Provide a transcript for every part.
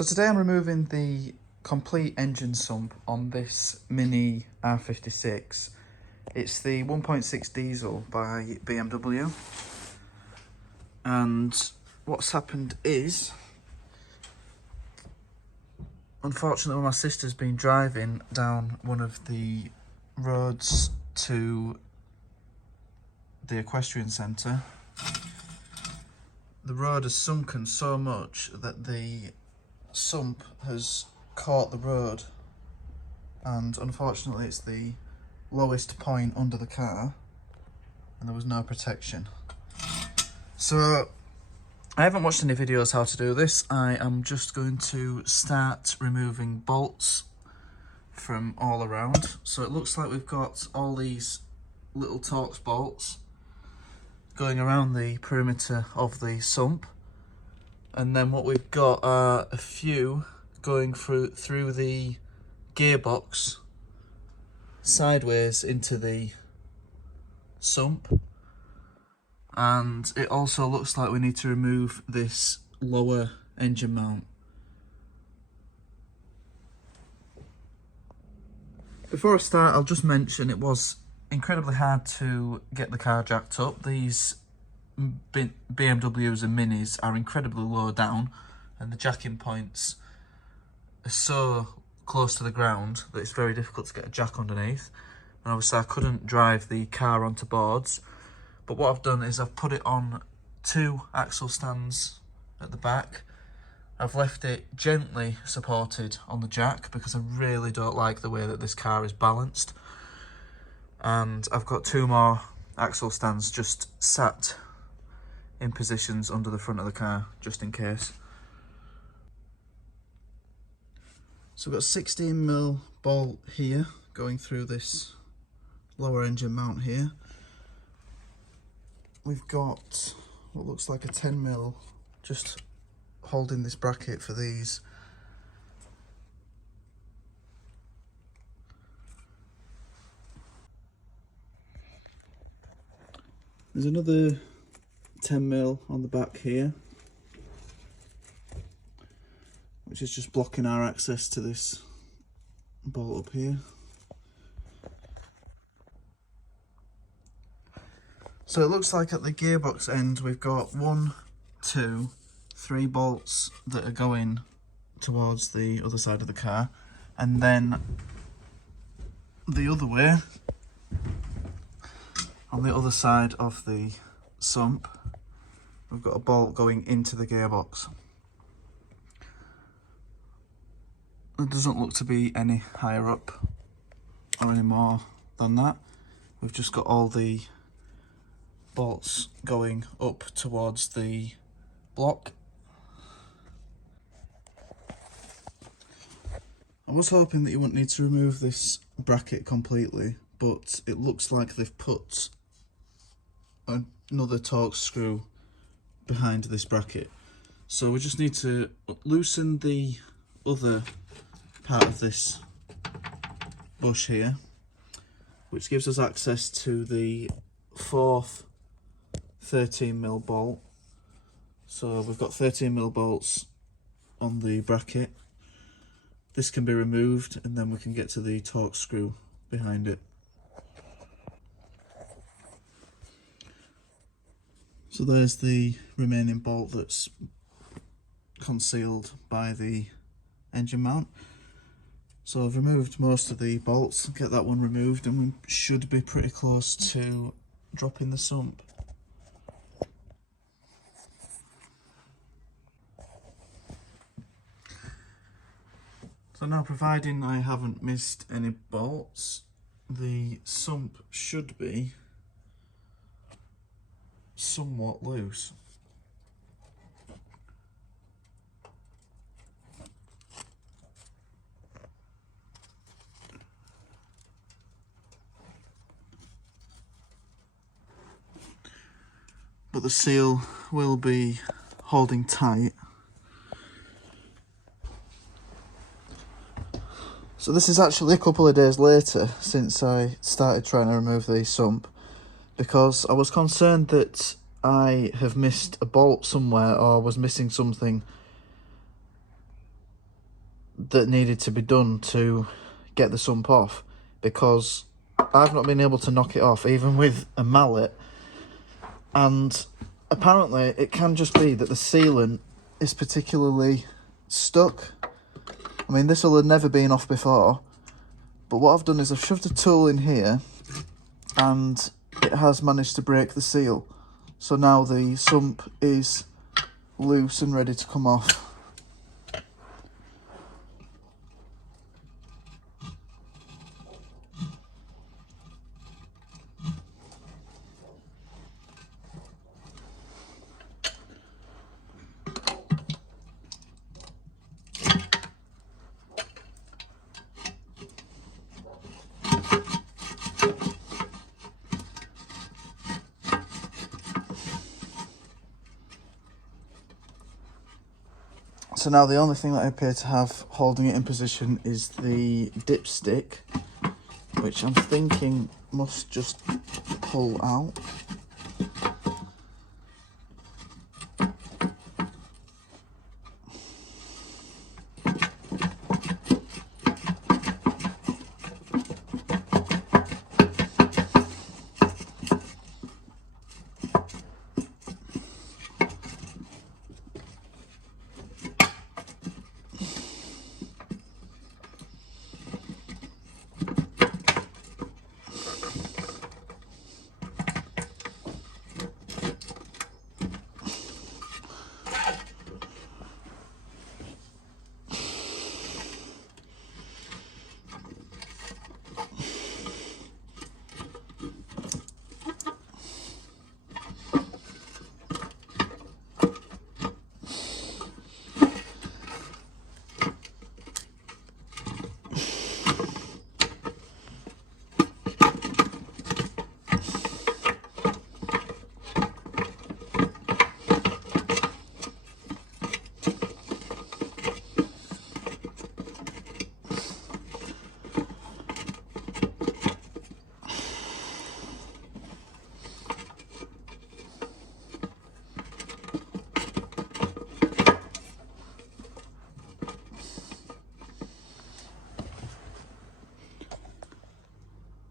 So today I'm removing the complete engine sump on this mini R56. It's the 1.6 diesel by BMW. And what's happened is, unfortunately my sister's been driving down one of the roads to the equestrian centre. The road has sunken so much that the sump has caught the road, and unfortunately it's the lowest point under the car and there was no protection. So I haven't watched any videos how to do this. I am just going to start removing bolts from all around. So it looks like we've got all these little Torx bolts going around the perimeter of the sump, and then what we've got are a few going through the gearbox sideways into the sump. And it also looks like we need to remove this lower engine mount. Before I start, I'll just mention it was incredibly hard to get the car jacked up. These BMWs and Minis are incredibly low down, and the jacking points are so close to the ground that it's very difficult to get a jack underneath. And obviously I couldn't drive the car onto boards, but what I've done is I've put it on 2 axle stands at the back. I've left it gently supported on the jack because I really don't like the way that this car is balanced. And I've got 2 more axle stands just sat in positions under the front of the car, just in case. So we've got 16mm bolt here going through this lower engine mount here. We've got what looks like a 10mm just holding this bracket for these. There's another 10mm on the back here, which is just blocking our access to this bolt up here. So it looks like at the gearbox end we've got 1, 2, 3 bolts that are going towards the other side of the car, and then the other way, on the other side of the sump, we've got a bolt going into the gearbox. It doesn't look to be any higher up or any more than that. We've just got all the bolts going up towards the block. I was hoping that you wouldn't need to remove this bracket completely, but it looks like they've put another Torx screw behind this bracket. So we just need to loosen the other part of this bush here, which gives us access to the 4th 13mm bolt. So we've got 13mm bolts on the bracket. This can be removed and then we can get to the Torx screw behind it. So there's the remaining bolt that's concealed by the engine mount. So I've removed most of the bolts, get that one removed, and we should be pretty close to dropping the sump. So now, providing I haven't missed any bolts, the sump should be somewhat loose. But the seal will be holding tight. So this is actually a couple of days later since I started trying to remove the sump, because I was concerned that I have missed a bolt somewhere or was missing something that needed to be done to get the sump off, because I've not been able to knock it off even with a mallet, and apparently it can just be that the sealant is particularly stuck. I mean, this will have never been off before, but what I've done is I've shoved a tool in here and it has managed to break the seal. So now the sump is loose and ready to come off. So now the only thing that I appear to have holding it in position is the dipstick, which I'm thinking must just pull out.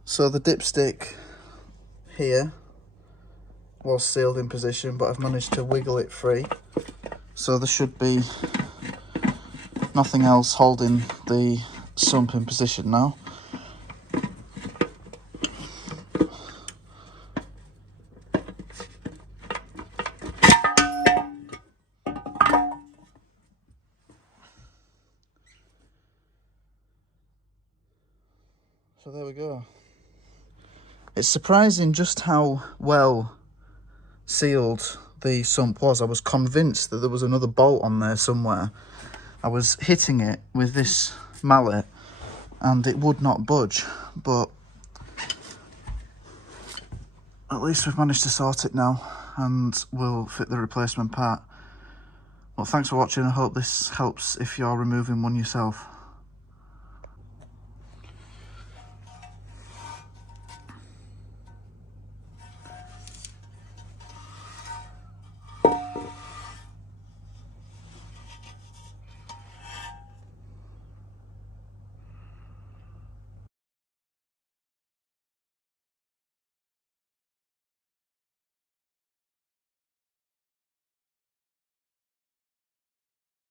So the dipstick here was sealed in position, but I've managed to wiggle it free. So there should be nothing else holding the sump in position now. So there we go. It's surprising just how well sealed the sump was. I was convinced that there was another bolt on there somewhere. I was hitting it with this mallet and it would not budge, but at least we've managed to sort it now and we'll fit the replacement part. Well, thanks for watching. I hope this helps if you're removing one yourself.